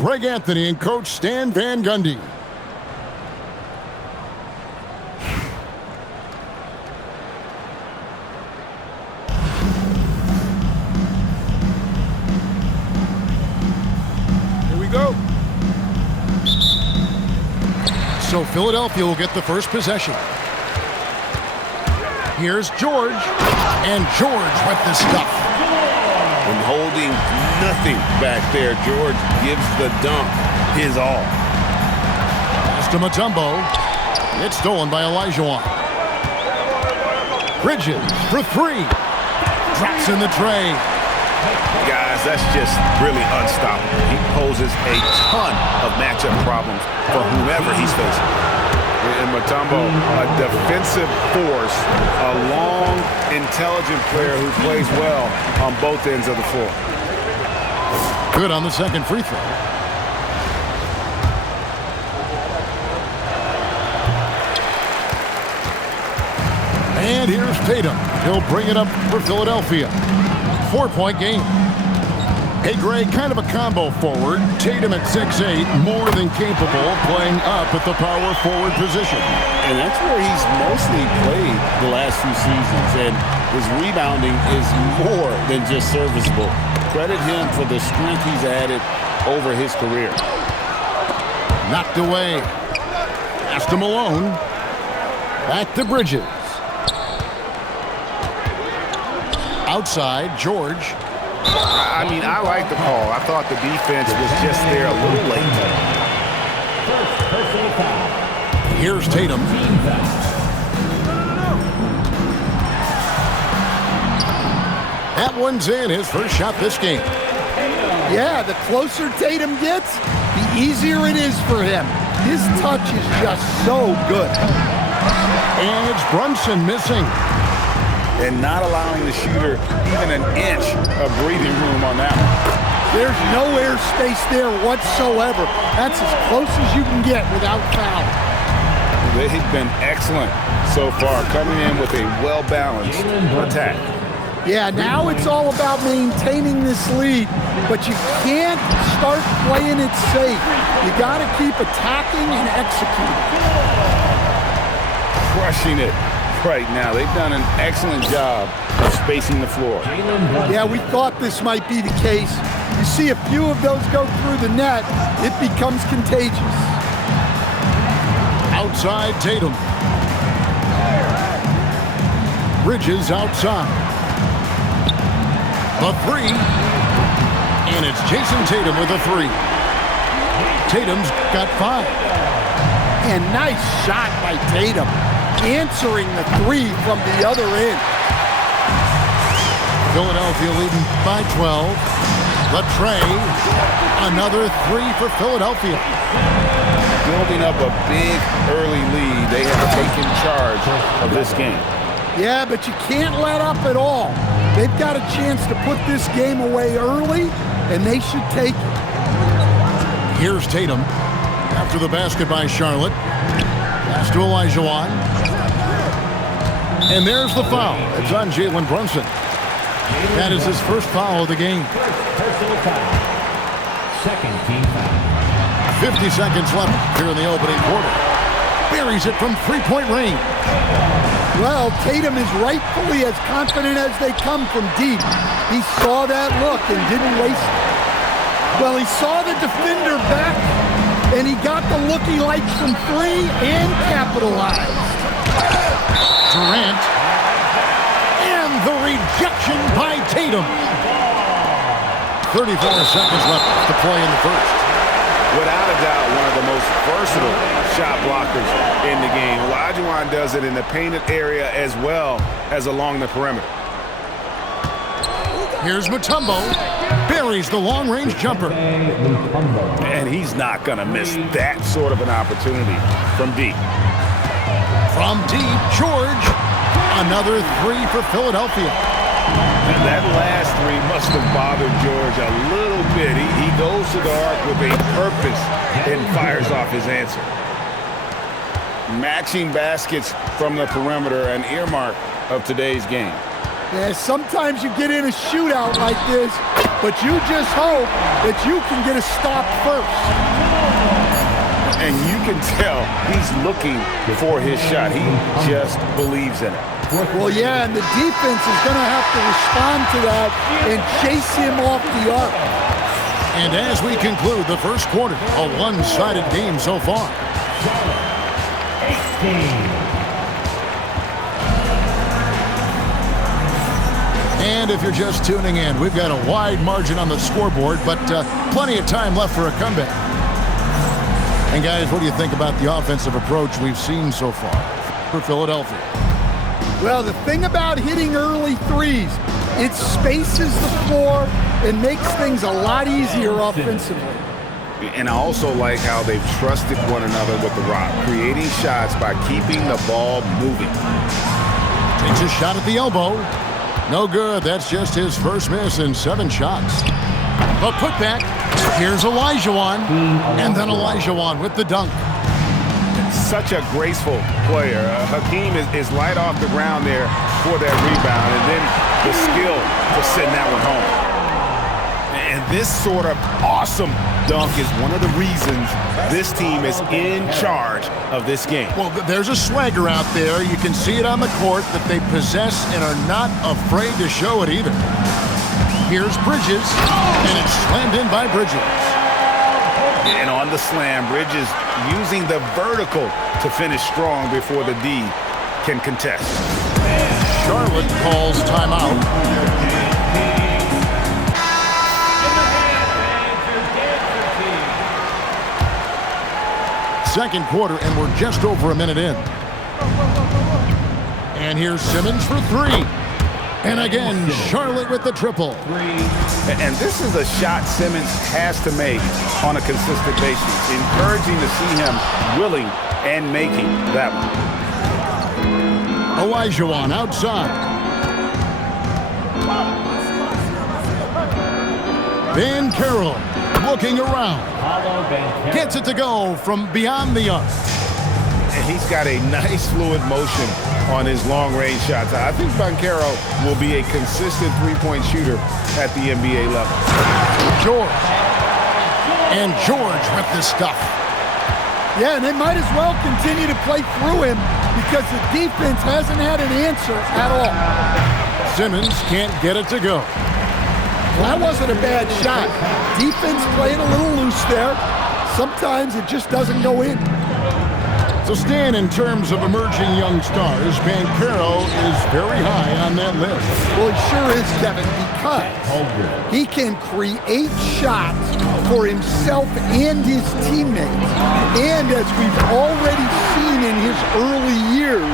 Greg Anthony and Coach Stan Van Gundy. Here we go. So Philadelphia will get the first possession. Here's George, and George with the stuff. And holding nothing back there, George gives the dunk his all. Pass to Mutombo. It's stolen by Olajuwon. Bridges for three. Drops in the tray. Guys, that's just really unstoppable. He poses a ton of matchup problems for whomever he's facing. And Mutombo, a defensive force, a long, intelligent player who plays well on both ends of the floor. Good on the second free throw. And here's Tatum. He'll bring it up for Philadelphia. 4-point game. Hey, Greg, kind of a combo forward. Tatum at 6'8", more than capable of playing up at the power forward position. And that's where he's mostly played the last few seasons. And his rebounding is more than just serviceable. Credit him for the strength he's added over his career. Knocked away. Pass to Malone. Back to Bridges. Outside, George. I mean, I like the call. I thought the defense was just there a little late. Here's Tatum. That one's in, his first shot this game. Yeah, the closer Tatum gets, the easier it is for him. His touch is just so good. And it's Brunson missing. And not allowing the shooter even an inch of breathing room on that one. There's no air space there whatsoever. That's as close as you can get without foul. They've been excellent so far, coming in with a well-balanced attack. Yeah, now it's all about maintaining this lead, but you can't start playing it safe. You got to keep attacking and executing. Crushing it right now. They've done an excellent job of spacing the floor. Yeah, we thought this might be the case. You see a few of those go through the net, it becomes contagious. Outside Tatum. Bridges outside. The three. And it's Jason Tatum with a three. Tatum's got 5. And nice shot by Tatum, answering the three from the other end. Philadelphia leading by 12. The tray. Another three for Philadelphia. Building up a big early lead, they have taken charge of this game. Yeah, but you can't let up at all. They've got a chance to put this game away early, and they should take it. Here's Tatum. After the basket by Charlotte. Pass to Olajuwon. And there's the foul. It's on Jalen Brunson. That is his first foul of the game. Second team foul. 50 seconds left here in the opening quarter. Buries it from three-point range. Well, Tatum is rightfully as confident as they come from deep. He saw that look and didn't waste it. Well, he saw the defender back, and he got the look he liked from three and capitalized. Durant. And the rejection by Tatum. 34 seconds left to play in the first. Without a doubt, one of the most versatile shot blockers in the game. Olajuwon does it in the painted area as well as along the perimeter. Here's Mutombo. Buries the long-range jumper. And he's not going to miss that sort of an opportunity from deep. From deep, George. Another three for Philadelphia. And that last three must have bothered George a little bit. He goes to the arc with a purpose and fires off his answer. Matching baskets from the perimeter, an earmark of today's game. Yeah, sometimes you get in a shootout like this, but you just hope that you can get a stop first. And you can tell he's looking for his shot. He just believes in it. Well, yeah, and the defense is going to have to respond to that and chase him off the arc. And as we conclude the first quarter, a one-sided game so far. And if you're just tuning in, we've got a wide margin on the scoreboard, but plenty of time left for a comeback. And guys, what do you think about the offensive approach we've seen so far for Philadelphia? Well, the thing about hitting early threes, it spaces the floor and makes things a lot easier offensively. And I also like how they've trusted one another with the rock, creating shots by keeping the ball moving. Takes a shot at the elbow. No good. That's just his first miss in 7 shots. A putback. Here's Olajuwon. And then Olajuwon with the dunk. Such a graceful player. Hakeem is light off the ground there for that rebound. And then the skill to send that one home. And this sort of awesome dunk is one of the reasons this team is in charge of this game. Well, there's a swagger out there. You can see it on the court that they possess and are not afraid to show it either. Here's Bridges, and it's slammed in by Bridges. And on the slam, Bridges using the vertical to finish strong before the D can contest. Charlotte calls timeout. Second quarter, and we're just over a minute in. And here's Simmons for 3. And again, Charlotte with the triple. And this is a shot Simmons has to make on a consistent basis. Encouraging to see him willing and making that one. Olajuwon outside. Van Carroll looking around. Gets it to go from beyond the arc. And he's got a nice fluid motion on his long-range shots. I think Banchero will be a consistent three-point shooter at the NBA level. George. And George with the stuff. Yeah, and they might as well continue to play through him because the defense hasn't had an answer at all. Simmons can't get it to go. Well, that wasn't a bad shot. Defense playing a little loose there. Sometimes it just doesn't go in. So, Stan, in terms of emerging young stars, Banchero is very high on that list. Well, he sure is, Kevin, because he can create shots for himself and his teammates. And as we've already seen in his early years,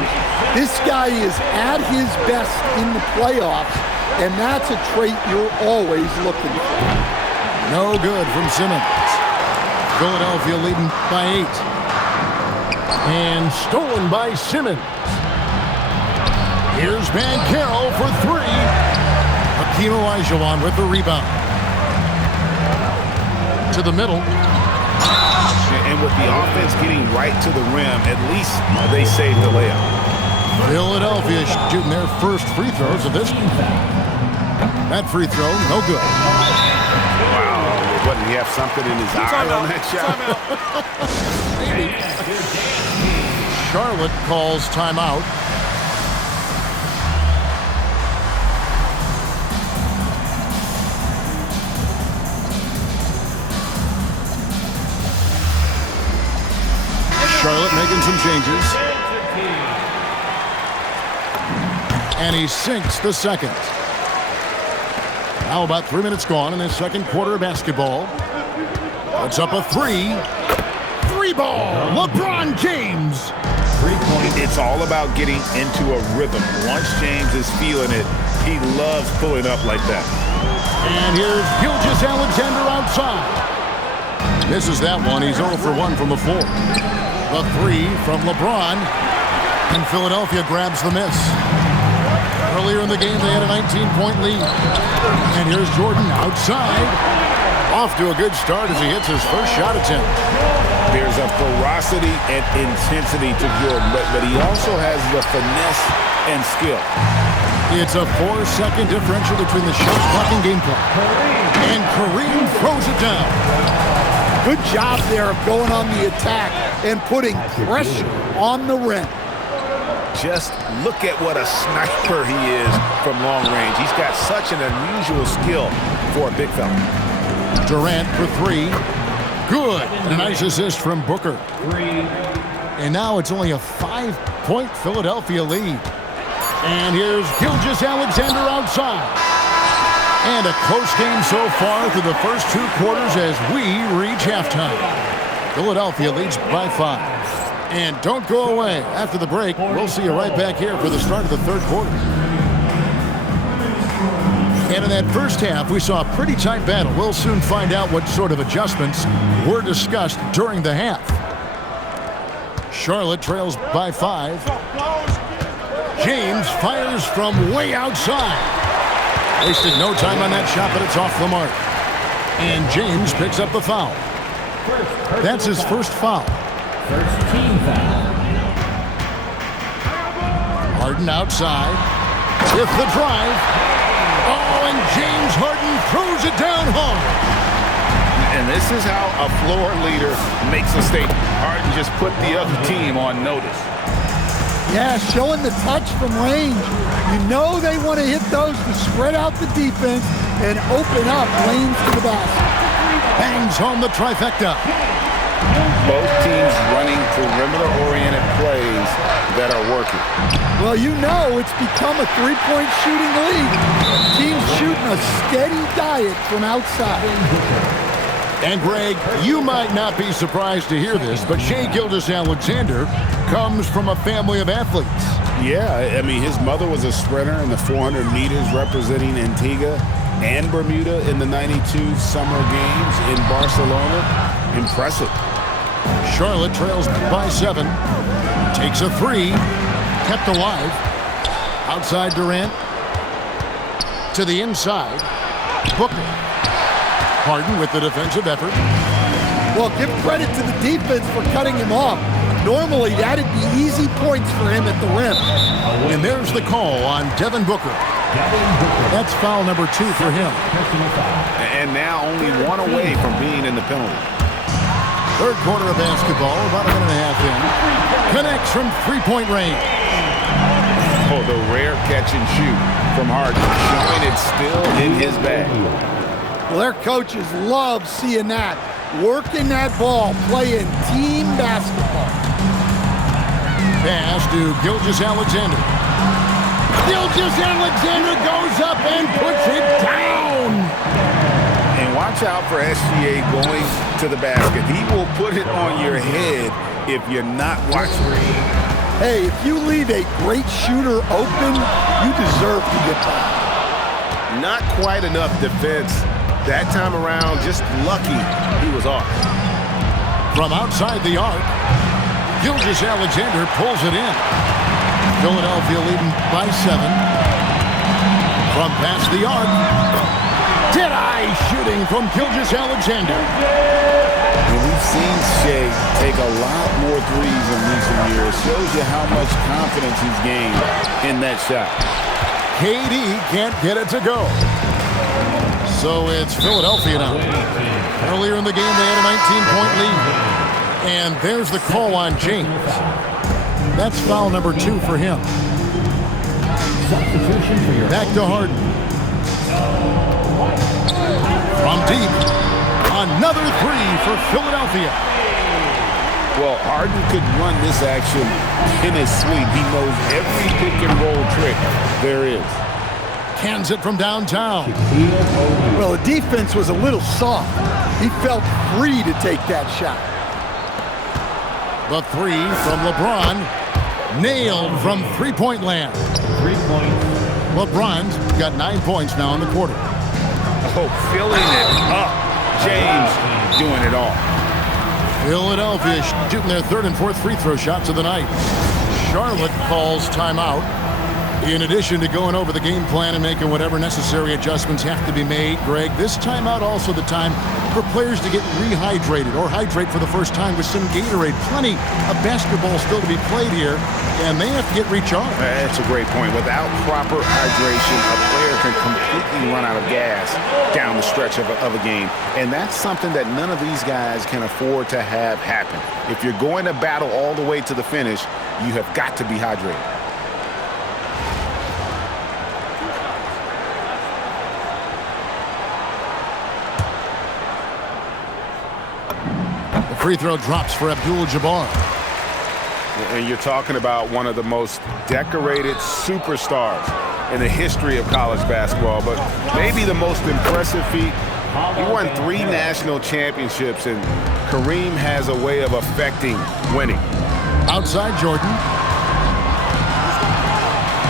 this guy is at his best in the playoffs, and that's a trait you're always looking for. No good from Simmons. Philadelphia leading by 8. And stolen by Simmons. Here's Banchero for 3. Hakeem Olajuwon with the rebound. To the middle. And with the offense getting right to the rim, at least they saved the layup. Philadelphia shooting their first free throws of this game. That free throw, no good. Wow, wouldn't he have something in his eye on that shot? Maybe. Charlotte calls timeout. Charlotte making some changes. And he sinks the second. Now about 3 minutes gone in this second quarter of basketball. Puts up a 3. 3 ball. LeBron James. It's all about getting into a rhythm. Once James is feeling it, he loves pulling up like that. And here's Gilgeous-Alexander outside. Misses that one. He's 0 for 1 from the floor. The 3 from LeBron. And Philadelphia grabs the miss. Earlier in the game, they had a 19-point lead. And here's Jordan outside. Off to a good start as he hits his first shot attempt. There's a ferocity and intensity to Jordan, but he also has the finesse and skill. It's a 4-second differential between the shot clock and game clock. And Kareem throws it down. Good job there of going on the attack and putting pressure on the rim. Just look at what a sniper he is from long range. He's got such an unusual skill for a big fella. Durant for three. Good. And a nice assist from Booker. And now it's only a 5-point Philadelphia lead. And here's Gilgeous-Alexander outside. And a close game so far through the first 2 quarters as we reach halftime. Philadelphia leads by 5. And don't go away. After the break, we'll see you right back here for the start of the third quarter. And in that first half, we saw a pretty tight battle. We'll soon find out what sort of adjustments were discussed during the half. Charlotte trails by 5. James fires from way outside. Wasted no time on that shot, but it's off the mark. And James picks up the foul. That's his first foul. First team foul. Harden outside with the drive. Oh, and James Harden throws it down hard. And this is how a floor leader makes a statement. Harden just put the other team on notice. Yeah, showing the touch from range. You know they want to hit those to spread out the defense and open up lanes to the basket. Bangs home the trifecta. Both teams running perimeter-oriented plays that are working. Well, you know it's become a three-point shooting league. Teams shooting a steady diet from outside. And Greg, you might not be surprised to hear this, but Shai Gilgeous-Alexander comes from a family of athletes. Yeah, I mean, his mother was a sprinter in the 400 meters representing Antigua and Bermuda in the 92 Summer Games in Barcelona. Impressive. Charlotte trails by 7. Takes a 3. Kept alive. Outside Durant. To the inside. Booker. Harden with the defensive effort. Well, give credit to the defense for cutting him off. Normally, that'd be easy points for him at the rim. And there's the call on Devin Booker. That's foul number 2 for him. And now only 1 away from being in the penalty. Third quarter of basketball, about a minute and a half in. Connects from three-point range. Oh, the rare catch and shoot from Harden, showing it's still in his bag. Well, their coaches love seeing that. Working that ball, playing team basketball. Pass to Gilgeous-Alexander. Gilgeous-Alexander goes up and puts it down. And watch out for SGA going to the basket. He will put it on your head if you're not watching. Hey, if you leave a great shooter open, you deserve to get by. Not quite enough defense that time around. Just lucky he was off. From outside the arc, Gilgeous-Alexander pulls it in. Philadelphia leading by 7. From past the arc. Dead-eye shooting from Gilgeous-Alexander. And we've seen Shai take a lot more threes in recent years. Shows you how much confidence he's gained in that shot. KD can't get it to go. So it's Philadelphia now. Earlier in the game, they had a 19-point lead. And there's the call on James. That's foul number 2 for him. Back to Harden. From deep, another 3 for Philadelphia. Well, Harden could run this action in his sleep. He knows every pick and roll trick there is. Cans it from downtown. Well, the defense was a little soft. He felt free to take that shot. The 3 from LeBron. Nailed from three-point land. 3 points. LeBron's got 9 points now in the quarter. Oh, filling it up. James doing it all. Philadelphia shooting their 3rd and 4th free throw shots of the night. Charlotte calls timeout. In addition to going over the game plan and making whatever necessary adjustments have to be made, Greg, this timeout also the time for players to get rehydrated or hydrate for the first time with some Gatorade. Plenty of basketball still to be played here, and they have to get recharged. That's a great point. Without proper hydration, a player can completely run out of gas down the stretch of a game. And that's something that none of these guys can afford to have happen. If you're going to battle all the way to the finish, you have got to be hydrated. The free throw drops for Abdul-Jabbar. And you're talking about one of the most decorated superstars in the history of college basketball, but maybe the most impressive feat. He won 3 national championships, and Kareem has a way of affecting winning. Outside Jordan.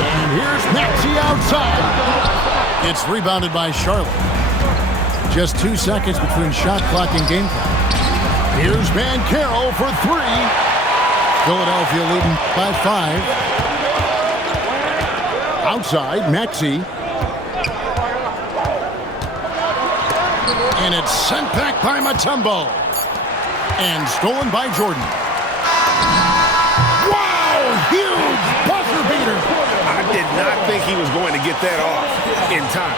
And here's Maxey outside. It's rebounded by Charlotte. Just 2 seconds between shot clock and game clock. Here's Banchero for 3. Philadelphia leading by 5. Outside, Maxey. And it's sent back by Mutombo. And stolen by Jordan. Wow! Huge buzzer beater. I did not think he was going to get that off in time.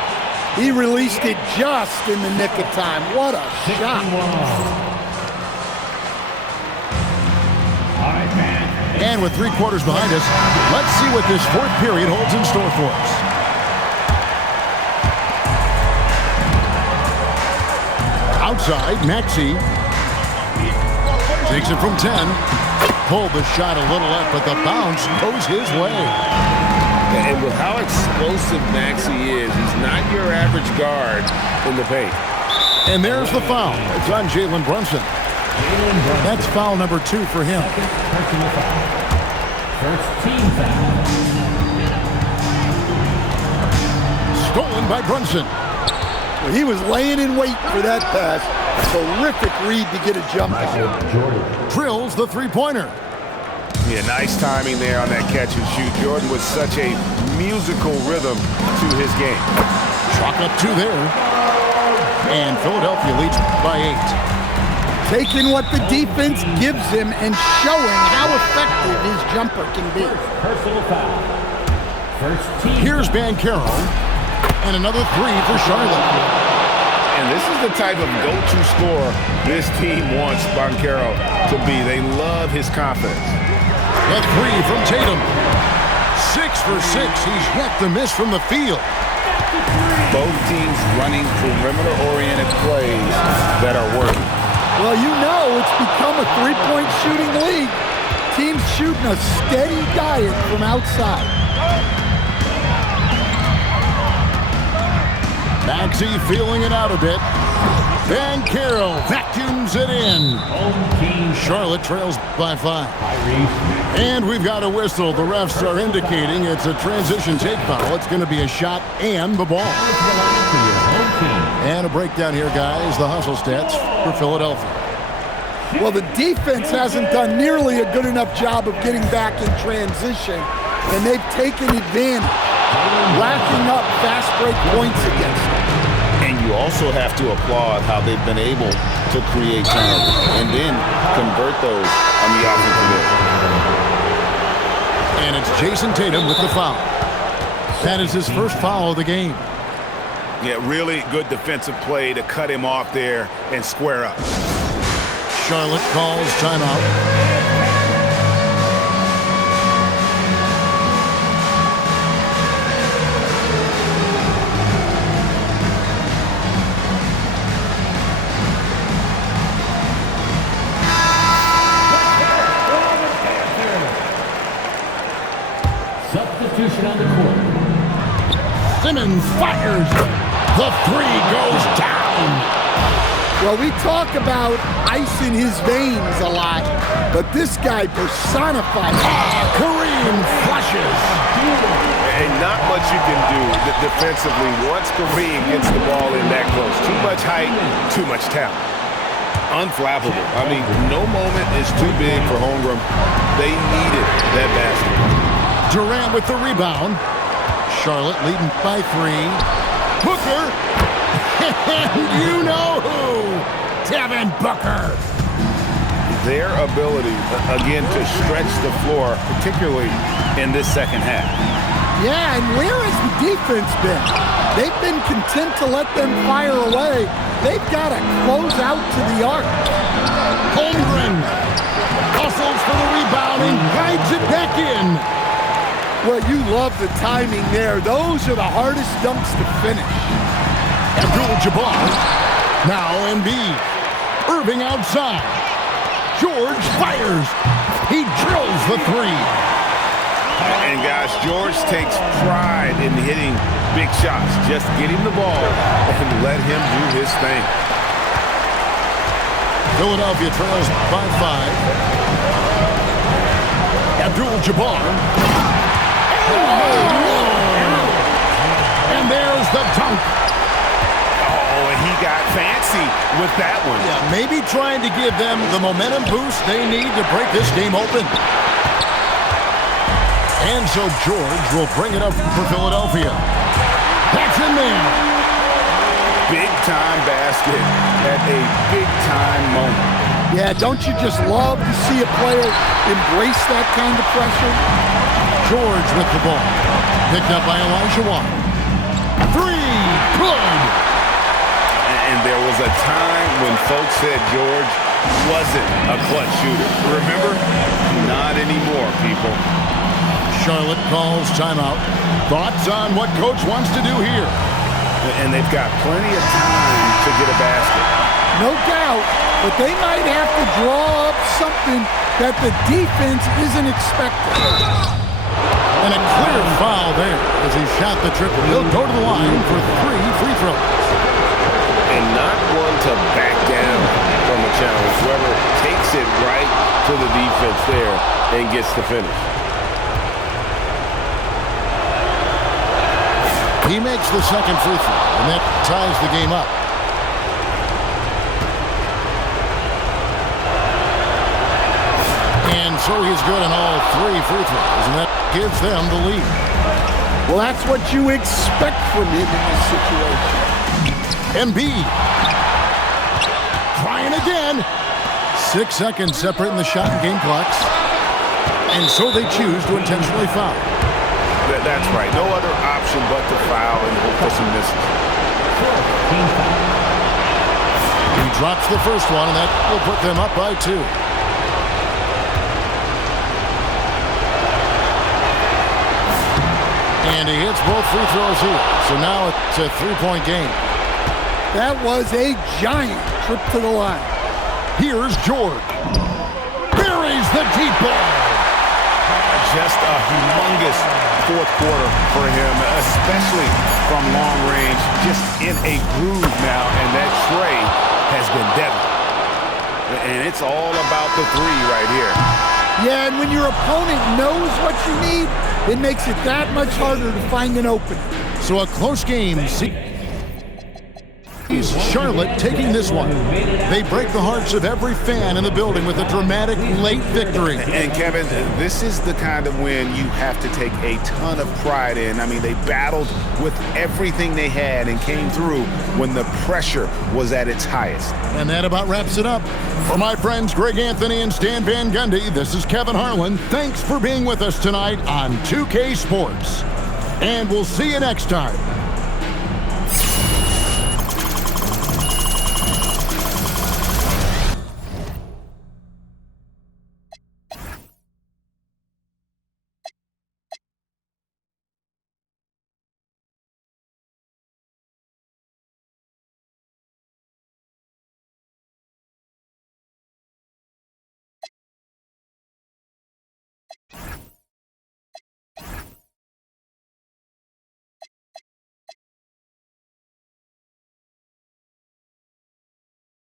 He released it just in the nick of time. What a shot. And with 3 quarters behind us, let's see what this 4th period holds in store for us. Outside, Maxey takes it from 10. Pulled the shot a little up, but the bounce goes his way. And with how explosive Maxey is, he's not your average guard in the paint. And there's the foul. It's on Jalen Brunson. That's foul number 2 for him. First team foul. Stolen by Brunson. Well, he was laying in wait for that pass. Terrific read to get a jump shot. Drills the 3-pointer. Yeah, nice timing there on that catch and shoot. Jordan with such a musical rhythm to his game. Chalk up 2 there. And Philadelphia leads by 8. Taking what the defense gives him and showing how effective his jumper can be. Personal foul. First team. Here's Banchero. And another 3 for Charlotte. And this is the type of go-to scorer this team wants Banchero to be. They love his confidence. The 3 from Tatum. 6 for 6. He's yet to miss from the field. Both teams running perimeter-oriented plays that are working. Well, you know it's become a 3-point shooting league. Teams shooting a steady diet from outside. Maxey feeling it out a bit. Banchero vacuums it in. Charlotte trails by 5. And we've got a whistle. The refs are indicating it's a transition take foul. It's going to be a shot and the ball. And a breakdown here, guys. The hustle stats for Philadelphia. Well, the defense hasn't done nearly a good enough job of getting back in transition, and they've taken advantage, racking up fast break points against them. And you also have to applaud how they've been able to create turnovers and then convert those on the offensive end. And it's Jason Tatum with the foul. That is his first foul of the game. Yeah, really good defensive play to cut him off there and square up. Charlotte calls timeout. Substitution on the court. Simmons fires. The 3 goes down. Well, we talk about ice in his veins a lot, but this guy personifies. Kareem flushes. And not much you can do defensively once Kareem gets the ball in that close. Too much height, too much talent. Unflappable. I mean, no moment is too big for Holmgren. They needed that basket. Durant with the rebound. Charlotte leading by 3. Booker. And you know who? Devin Booker. Their ability, again, to stretch the floor, particularly in this second half. Yeah, and where has the defense been? They've been content to let them fire away. They've got to close out to the arc. Holmgren hustles for the rebound and guides it back in. Well, you love the timing there. Those are the hardest dunks to finish. Abdul-Jabbar. Now Embiid. Irving outside. George fires. He drills the three. And guys, George takes pride in hitting big shots. Just get him the ball and let him do his thing. Philadelphia trails by 5. Abdul-Jabbar. And there's the dunk. Oh, and he got fancy with that one. Yeah, maybe trying to give them the momentum boost they need to break this game open. And so George will bring it up for Philadelphia. That's in there. Big-time basket at a big-time moment. Yeah, don't you just love to see a player embrace that kind of pressure? George with the ball. Picked up by Elijah Watt. Three, good. And there was a time when folks said George wasn't a clutch shooter. Remember? Not anymore, people. Charlotte calls timeout. Thoughts on what coach wants to do here? And they've got plenty of time to get a basket. No doubt, but they might have to draw up something that the defense isn't expecting. And a clear foul there as he shot the triple. He'll go to the line for 3 free throws. And not one to back down from a challenge. Whoever takes it right to the defense there and gets the finish. He makes the second free throw, and that ties the game up. And so he's good on all 3 free throws, and that gives them the lead. Well, that's what you expect from him in this situation. Embiid. Trying again. 6 seconds separating the shot and game clocks. And so they choose to intentionally foul. That's right. No other option but to foul and hope for some misses. He drops the first one, and that will put them up by 2. And he hits both free throws here. So now it's a 3-point game. That was a giant trip to the line. Here's George. Buries the deep ball. Just a humongous fourth quarter for him, especially from long range. Just in a groove now, and that tray has been deadly. And it's all about the three right here. Yeah, and when your opponent knows what you need, it makes it that much harder to find an opening. So a close game. Charlotte taking this one. They break the hearts of every fan in the building with a dramatic late victory. And Kevin, this is the kind of win you have to take a ton of pride in. I mean, they battled with everything they had and came through when the pressure was at its highest. And that about wraps it up. For my friends Greg Anthony and Stan Van Gundy, this is Kevin Harlan. Thanks for being with us tonight on 2K Sports. And we'll see you next time